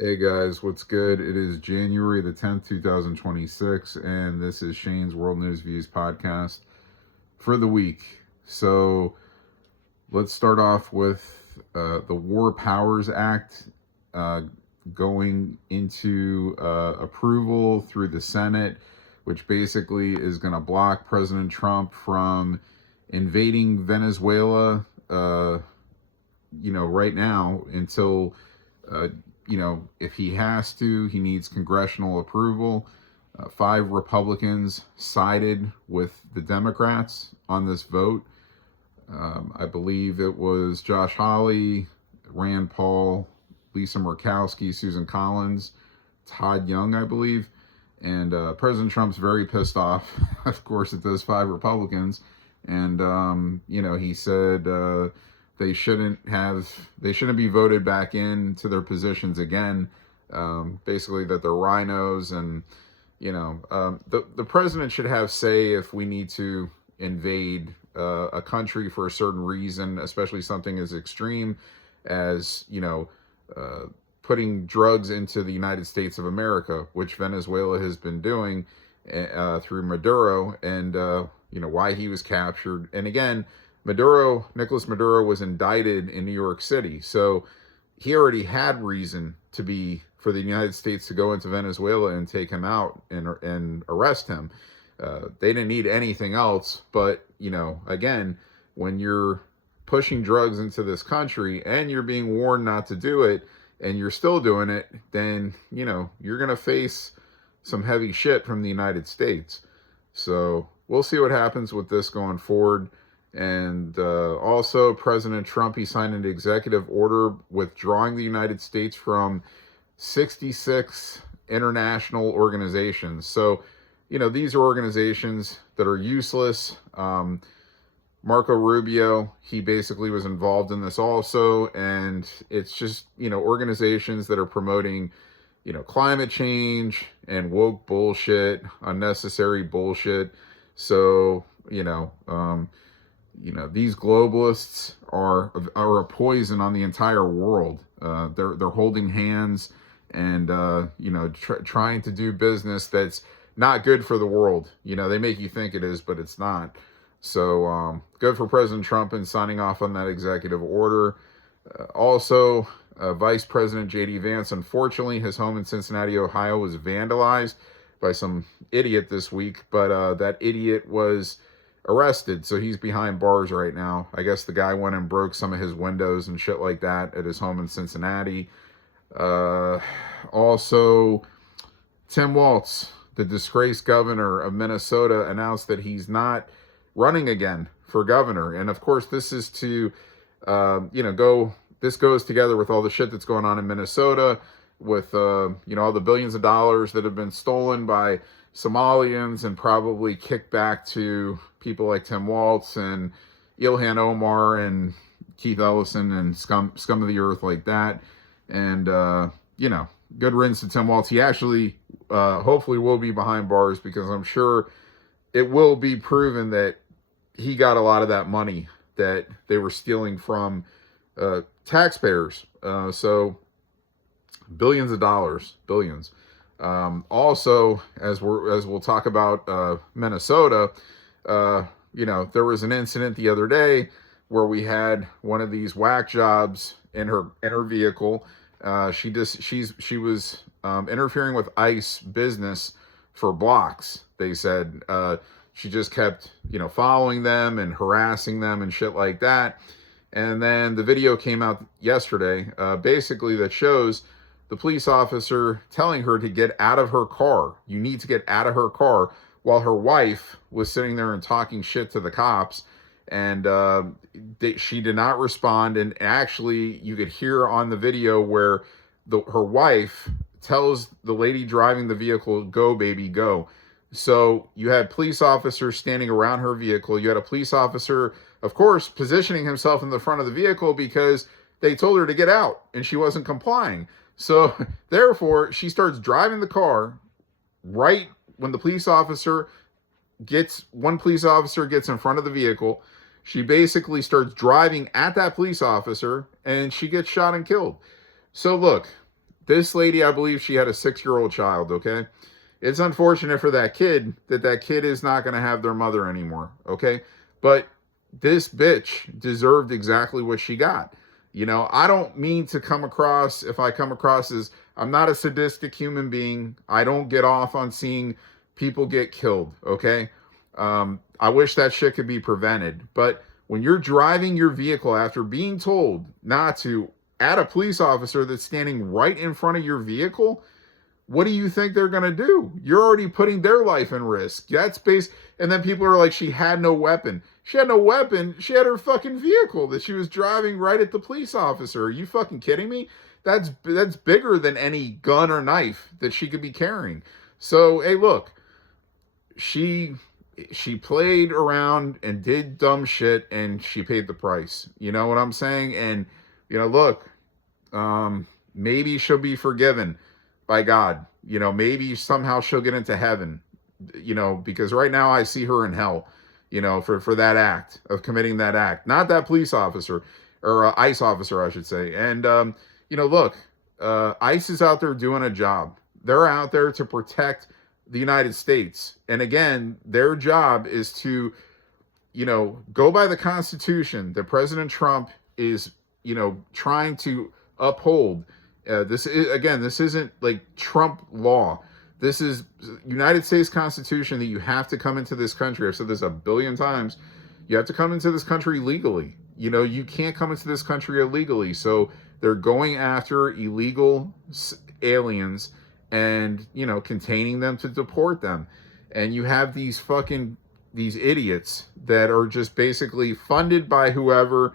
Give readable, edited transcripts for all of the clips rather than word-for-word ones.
Hey guys, what's good? It is January the 10th, 2026, and this is Shane's World News Views podcast for the week. So let's start off with the War Powers Act uh, going into approval through the Senate, which basically is going to block President Trump from invading Venezuela, right now until uh, if he has to, he needs congressional approval. Five Republicans sided with the Democrats on this vote. I believe it was Josh Hawley, Rand Paul, Lisa Murkowski, Susan Collins, Todd Young, I believe. And President Trump's very pissed off, of course, at those five Republicans. And, he said they shouldn't be voted back into their positions again. Basically, that they're rhinos, and the president should have say if we need to invade a country for a certain reason, especially something as extreme as uh, putting drugs into the United States of America, which Venezuela has been doing through Maduro, and why he was captured. And again, Nicolas Maduro was indicted in New York City, so he already had reason for the United States to go into Venezuela and take him out and arrest him. They didn't need anything else, but again, when you're pushing drugs into this country and you're being warned not to do it, and you're still doing it, then you're gonna face some heavy shit from the United States. So we'll see what happens with this going forward. And also, President Trump, he signed an executive order withdrawing the United States from 66 international organizations. So, these are organizations that are useless. Marco Rubio, he basically was involved in this also. And it's just, organizations that are promoting, climate change and woke bullshit, unnecessary bullshit. So, these globalists are a poison on the entire world. They're holding hands and trying to do business that's not good for the world. They make you think it is, but it's not. So good for President Trump in signing off on that executive order. Also, Vice President J.D. Vance, unfortunately, his home in Cincinnati, Ohio, was vandalized by some idiot this week, but that idiot was arrested, so he's behind bars right now. I guess the guy went and broke some of his windows and shit like that at his home in Cincinnati. Also, Tim Walz, the disgraced governor of Minnesota, announced that he's not running again for governor. And of course, this is to, this goes together with all the shit that's going on in Minnesota with, all the billions of dollars that have been stolen by Somalians and probably kicked back to people like Tim Walz and Ilhan Omar and Keith Ellison and scum of the earth like that. And, good riddance to Tim Walz. He actually, hopefully will be behind bars, because I'm sure it will be proven that he got a lot of that money that they were stealing from taxpayers. So billions of dollars, billions. Also, as we'll talk about Minnesota, there was an incident the other day where we had one of these whack jobs in her vehicle. She was interfering with ICE business for blocks. They said she just kept following them and harassing them and shit like that. And then the video came out yesterday, basically, that shows the police officer telling her to get out of her car. You need to get out of her car, while her wife was sitting there and talking shit to the cops. And she did not respond. And actually, you could hear on the video where her wife tells the lady driving the vehicle, "Go, baby, go." So you had police officers standing around her vehicle. You had a police officer, of course, positioning himself in the front of the vehicle because they told her to get out and she wasn't complying. So therefore, she starts driving the car right when one police officer gets in front of the vehicle. She basically starts driving at that police officer and she gets shot and killed. So look, This lady, I believe she had a 6-year-old child, okay? It's unfortunate for that kid that that kid is not going to have their mother anymore, okay? But this bitch deserved exactly what she got. You know, I don't mean to come across, if I come across as, I'm not a sadistic human being. I don't get off on seeing people get killed, okay? I wish that shit could be prevented. But when you're driving your vehicle after being told not to, at a police officer that's standing right in front of your vehicle, what do you think they're going to do? You're already putting their life in risk. That's based. And then people are like, she had no weapon. She had no weapon. She had her fucking vehicle that she was driving right at the police officer. Are you fucking kidding me? That's bigger than any gun or knife that she could be carrying. So, hey, look, she played around and did dumb shit, and she paid the price. You know what I'm saying? And, you know, look, maybe she'll be forgiven by God. You know, maybe somehow she'll get into heaven, you know, because right now I see her in hell, you know, for that act of committing that act, not that police officer or ICE officer, I should say. And, you know, look, ICE is out there doing a job. They're out there to protect the United States. And again, their job is to, you know, go by the Constitution that President Trump is, you know, trying to uphold. This isn't like Trump law. This is United States Constitution that you have to come into this country. I've said this a billion times. You have to come into this country legally. You know, you can't come into this country illegally. So they're going after illegal aliens and, you know, containing them to deport them. And you have these idiots that are just basically funded by whoever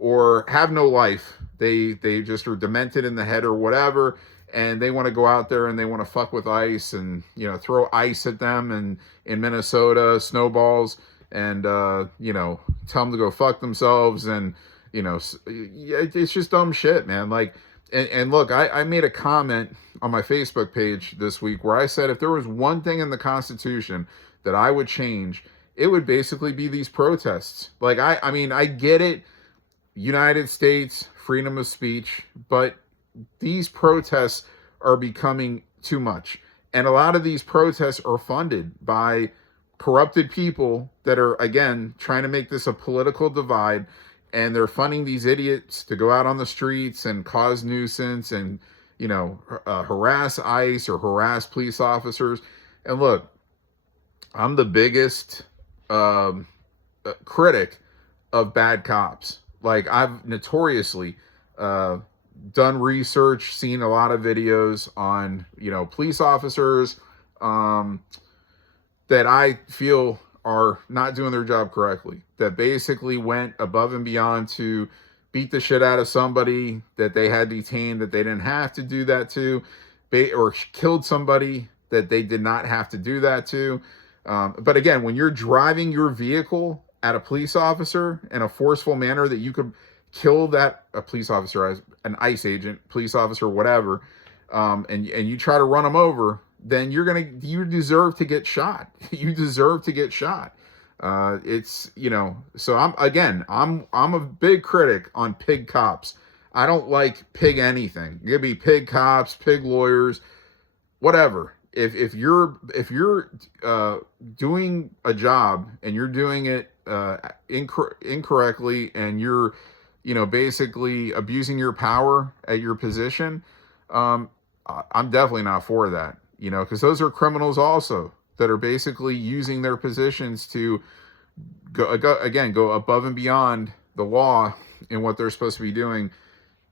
or have no life. They just are demented in the head or whatever, and they want to go out there and they want to fuck with ICE and, you know, throw ice at them and in Minnesota, snowballs, and, you know, tell them to go fuck themselves. And, you know, it's just dumb shit, man. Like, and look, I made a comment on my Facebook page this week where I said if there was one thing in the Constitution that I would change, it would basically be these protests. Like, I mean, I get it. United States, freedom of speech, but these protests are becoming too much. And a lot of these protests are funded by corrupted people that are, again, trying to make this a political divide. And they're funding these idiots to go out on the streets and cause nuisance and, you know, harass ICE or harass police officers. And look, I'm the biggest critic of bad cops. Like, I've notoriously done research, seen a lot of videos on, you know, police officers that I feel are not doing their job correctly, that basically went above and beyond to beat the shit out of somebody that they had detained that they didn't have to do that to, or killed somebody that they did not have to do that to. But again, when you're driving your vehicle at a police officer in a forceful manner that you could kill a police officer, as an ICE agent, police officer, whatever, and you try to run them over, then you deserve to get shot. You deserve to get shot. It's, you know, so I'm a big critic on pig cops. I don't like pig anything. It could be pig cops, pig lawyers, whatever. If you're doing a job and you're doing it incorrectly and you're, you know, basically abusing your power at your position, I'm definitely not for that, you know, because those are criminals also that are basically using their positions to go above and beyond the law in what they're supposed to be doing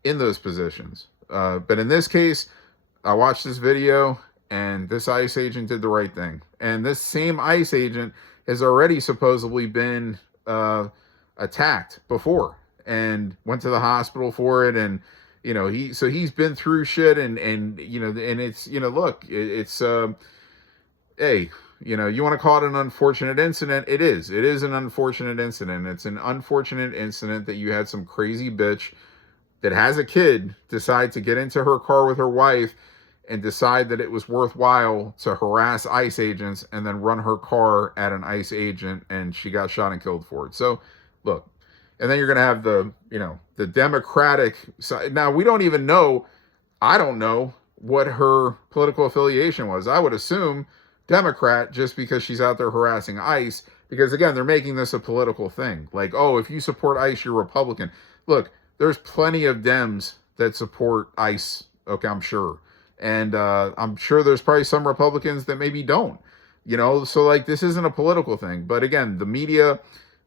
in those positions. But in this case, I watched this video and this ICE agent did the right thing. And this same ICE agent has already supposedly been attacked before and went to the hospital for it. And, you know, he's been through shit and, you know, and it's, you know, look, it's, hey, you know, you want to call it an unfortunate incident. It is an unfortunate incident. It's an unfortunate incident that you had some crazy bitch that has a kid decide to get into her car with her wife and decide that it was worthwhile to harass ICE agents and then run her car at an ICE agent, and she got shot and killed for it. So, look, and then you're going to have the Democratic side. Now, we don't even know, I don't know what her political affiliation was. I would assume Democrat, just because she's out there harassing ICE, because again, they're making this a political thing. Like, oh, if you support ICE, you're Republican. Look, there's plenty of Dems that support ICE. Okay, I'm sure. And I'm sure there's probably some Republicans that maybe don't. So like this isn't a political thing. But again, the media,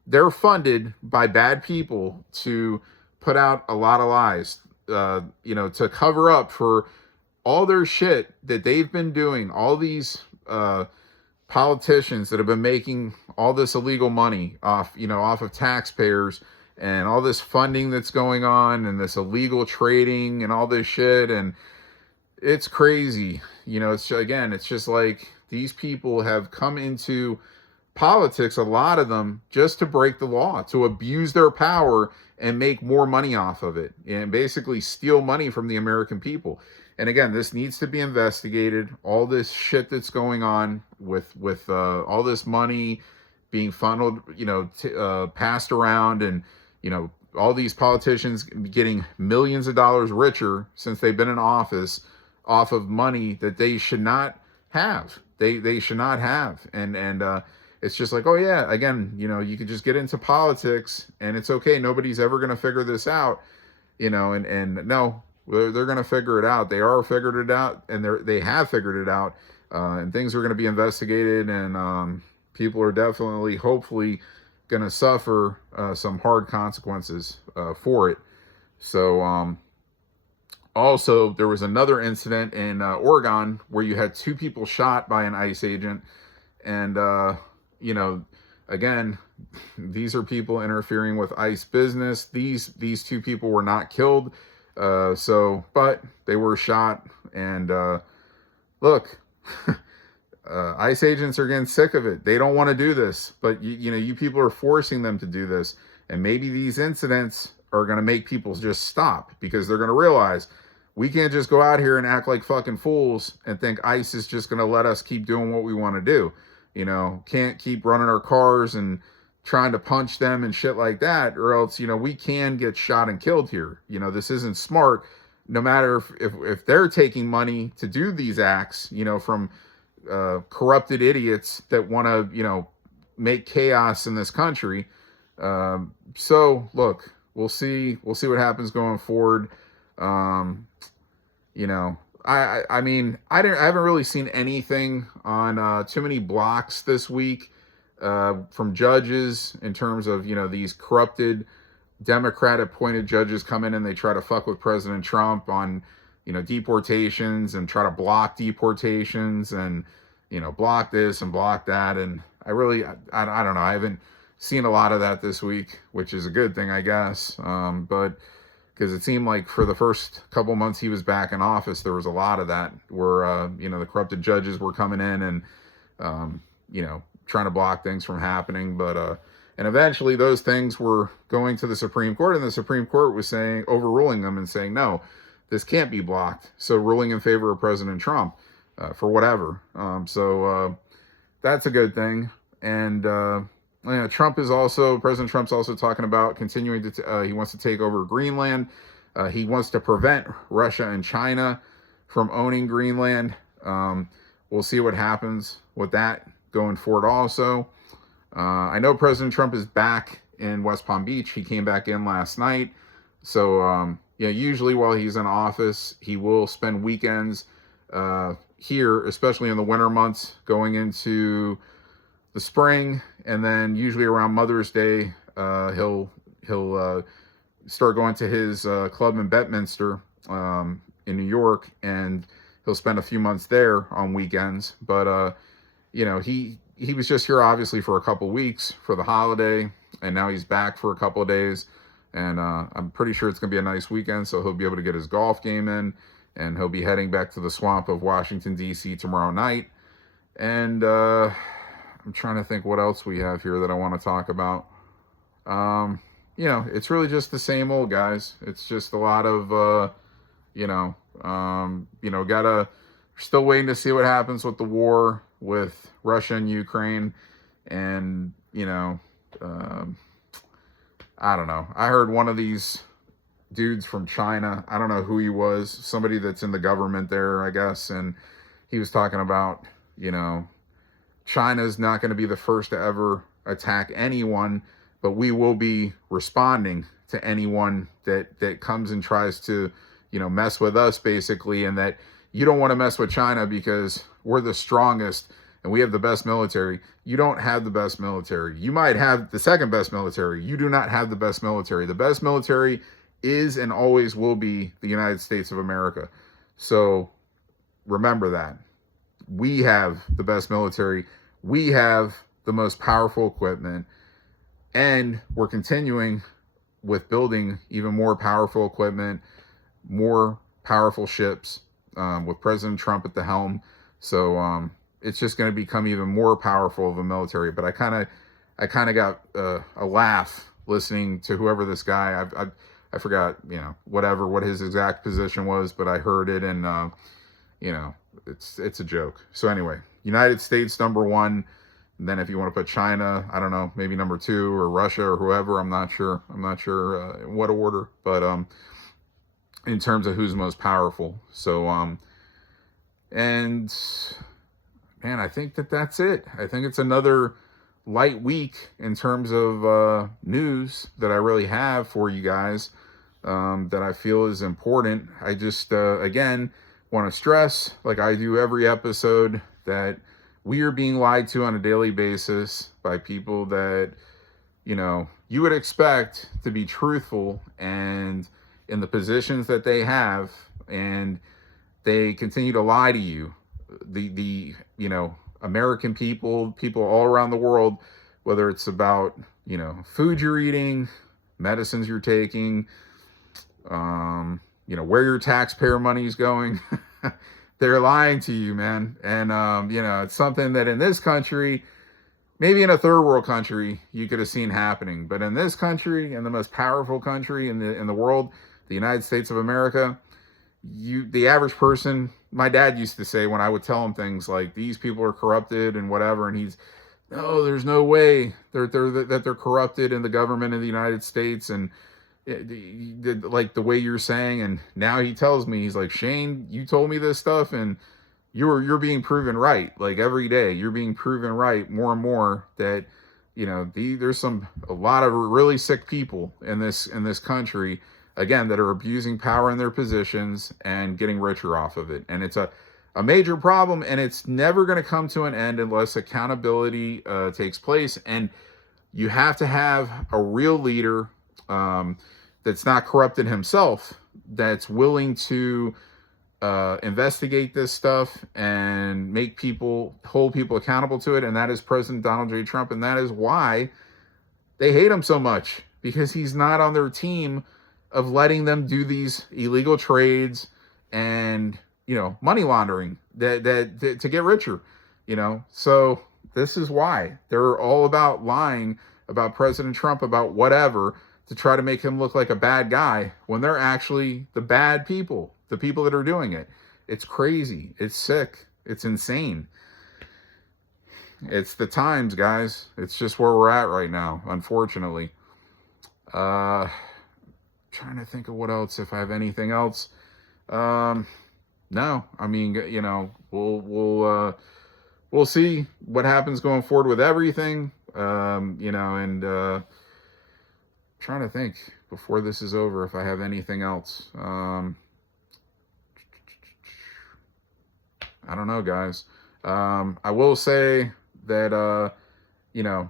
they're funded by bad people to put out a lot of lies, to cover up for all their shit that they've been doing, all these politicians that have been making all this illegal money off of taxpayers, and all this funding that's going on, and this illegal trading and all this shit. And it's crazy. It's just like these people have come into politics, a lot of them, just to break the law, to abuse their power and make more money off of it, and basically steal money from the American people. And again, this needs to be investigated. All this shit that's going on with all this money being funneled, passed around, and all these politicians getting millions of dollars richer since they've been in office off of money that they should not have. They should not have. And it's just like, oh yeah, again, you could just get into politics and it's okay. Nobody's ever going to figure this out, and no, they're going to figure it out. They are figured it out, and they have figured it out, and things are going to be investigated, and people are definitely, hopefully, going to suffer some hard consequences for it. So, also, there was another incident in Oregon where you had 2 people shot by an ICE agent, and again, these are people interfering with ICE business. These 2 people were not killed, but they were shot. And look, ICE agents are getting sick of it. They don't want to do this, but you people are forcing them to do this. And maybe these incidents are going to make people just stop, because they're going to realize we can't just go out here and act like fucking fools and think ICE is just going to let us keep doing what we want to do. Can't keep running our cars and trying to punch them and shit like that, or else, we can get shot and killed here. This isn't smart, no matter if they're taking money to do these acts, from corrupted idiots that want to, make chaos in this country. So look, we'll see what happens going forward. I mean, I haven't really seen anything on too many blocks this week from judges in terms of, these corrupted Democrat appointed judges come in and they try to fuck with President Trump on, deportations, and try to block deportations, and, block this and block that. And I don't know. I haven't seen a lot of that this week, which is a good thing, I guess. But because it seemed like for the first couple months he was back in office, there was a lot of that where, the corrupted judges were coming in and, trying to block things from happening. But, and eventually those things were going to the Supreme Court, and the Supreme Court was overruling them and saying, no, this can't be blocked. So ruling in favor of President Trump for whatever. So that's a good thing. And, President Trump's also talking about continuing to, he wants to take over Greenland. He wants to prevent Russia and China from owning Greenland. We'll see what happens with that going forward also. I know President Trump is back in West Palm Beach. He came back in last night. So, usually while he's in office, he will spend weekends here, especially in the winter months, going into the spring, and then usually around Mother's Day, he'll start going to his club in Bedminster in New York, and he'll spend a few months there on weekends. But he was just here obviously for a couple weeks for the holiday, and now he's back for a couple of days, and I'm pretty sure it's gonna be a nice weekend. So he'll be able to get his golf game in, and he'll be heading back to the swamp of Washington D.C. tomorrow night, and I'm trying to think what else we have here that I want to talk about. It's really just the same old, guys. It's just a lot of, still waiting to see what happens with the war with Russia and Ukraine. And, I don't know. I heard one of these dudes from China. I don't know who he was, somebody that's in the government there, I guess. And he was talking about, you know, China's not going to be the first to ever attack anyone, but we will be responding to anyone that comes and tries to, you know, mess with us, basically. And that you don't want to mess with China because we're the strongest and we have the best military. You don't have the best military. You might have the second best military. You do not have the best military. The best military is and always will be the United States of America. So remember that. We have the best military. We have the most powerful equipment. And we're continuing with building even more powerful equipment, more powerful ships, with President Trump at the helm. So it's just going to become even more powerful of a military. But I kind of got a laugh listening to whoever this guy, I forgot, you know, what his exact position was, but I heard it, and you know, it's a joke. So anyway, United States number one. And then if you want to put China, I don't know, maybe number two, or Russia, or whoever, I'm not sure in what order, but in terms of who's most powerful. So and man, I think that's it. I think it's another light week in terms of news that I really have for you guys, that I feel is important. I just again want to stress, like I do every episode, that we are being lied to on a daily basis by people that, you know, you would expect to be truthful and in the positions that they have, and they continue to lie to you. The you know, American people all around the world, whether it's about, you know, food you're eating, medicines you're taking, you know, where your taxpayer money is going. They're lying to you, man. And, you know, it's something that in this country, maybe in a third world country, you could have seen happening. But in this country, in the most powerful country in the world, the United States of America, the average person, my dad used to say when I would tell him things like, these people are corrupted and whatever, and no, there's no way that they're corrupted in the government of the United States, and like the way you're saying. And now he tells me, he's like, Shane, you told me this stuff, and you're being proven right. Like every day you're being proven right more and more, that, you know, there's a lot of really sick people in this country, again, that are abusing power in their positions and getting richer off of it. And it's a major problem, and it's never going to come to an end unless accountability takes place. And you have to have a real leader that's not corrupted himself, that's willing to investigate this stuff and hold people accountable to it. And that is President Donald J. Trump. And that is why they hate him so much, because he's not on their team of letting them do these illegal trades and, you know, money laundering that to get richer, you know. So this is why they're all about lying about President Trump, about whatever, to try to make him look like a bad guy when they're actually the bad people, the people that are doing it. It's crazy. It's sick. It's insane. It's the times, guys. It's just where we're at right now, unfortunately. Trying to think of what else, if I have anything else. No, I mean, you know, we'll see what happens going forward with everything. You know, and trying to think before this is over if I have anything else. I don't know, guys. I will say that you know,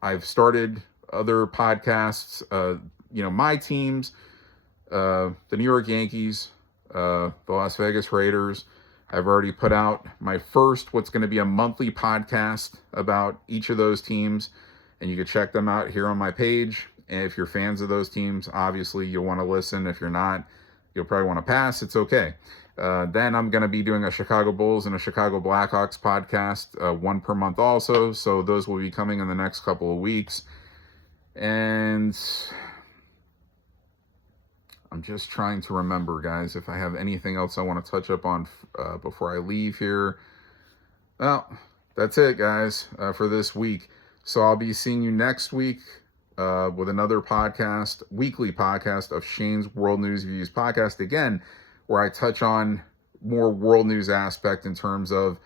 I've started other podcasts. You know, my teams, the New York Yankees, the Las Vegas Raiders. I've already put out my first, what's going to be a monthly podcast about each of those teams, and you can check them out here on my page. And if you're fans of those teams, obviously you'll want to listen. If you're not, you'll probably want to pass. It's okay. Then I'm going to be doing a Chicago Bulls and a Chicago Blackhawks podcast, one per month also. So those will be coming in the next couple of weeks. And I'm just trying to remember, guys, if I have anything else I want to touch up on before I leave here. Well, that's it, guys, for this week. So I'll be seeing you next week with another podcast, weekly podcast of Shane's World News Views podcast. Again, where I touch on more world news aspect in terms of,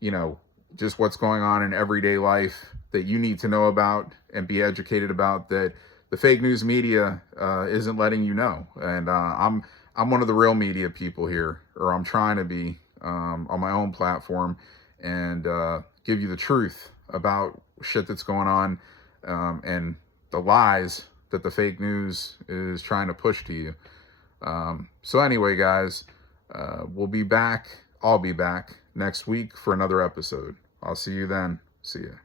you know, just what's going on in everyday life that you need to know about and be educated about, that the fake news media isn't letting you know. And I'm one of the real media people here, or I'm trying to be on my own platform, and give you the truth about shit that's going on, and the lies that the fake news is trying to push to you. So anyway, guys, we'll be back. I'll be back next week for another episode. I'll see you then. See ya.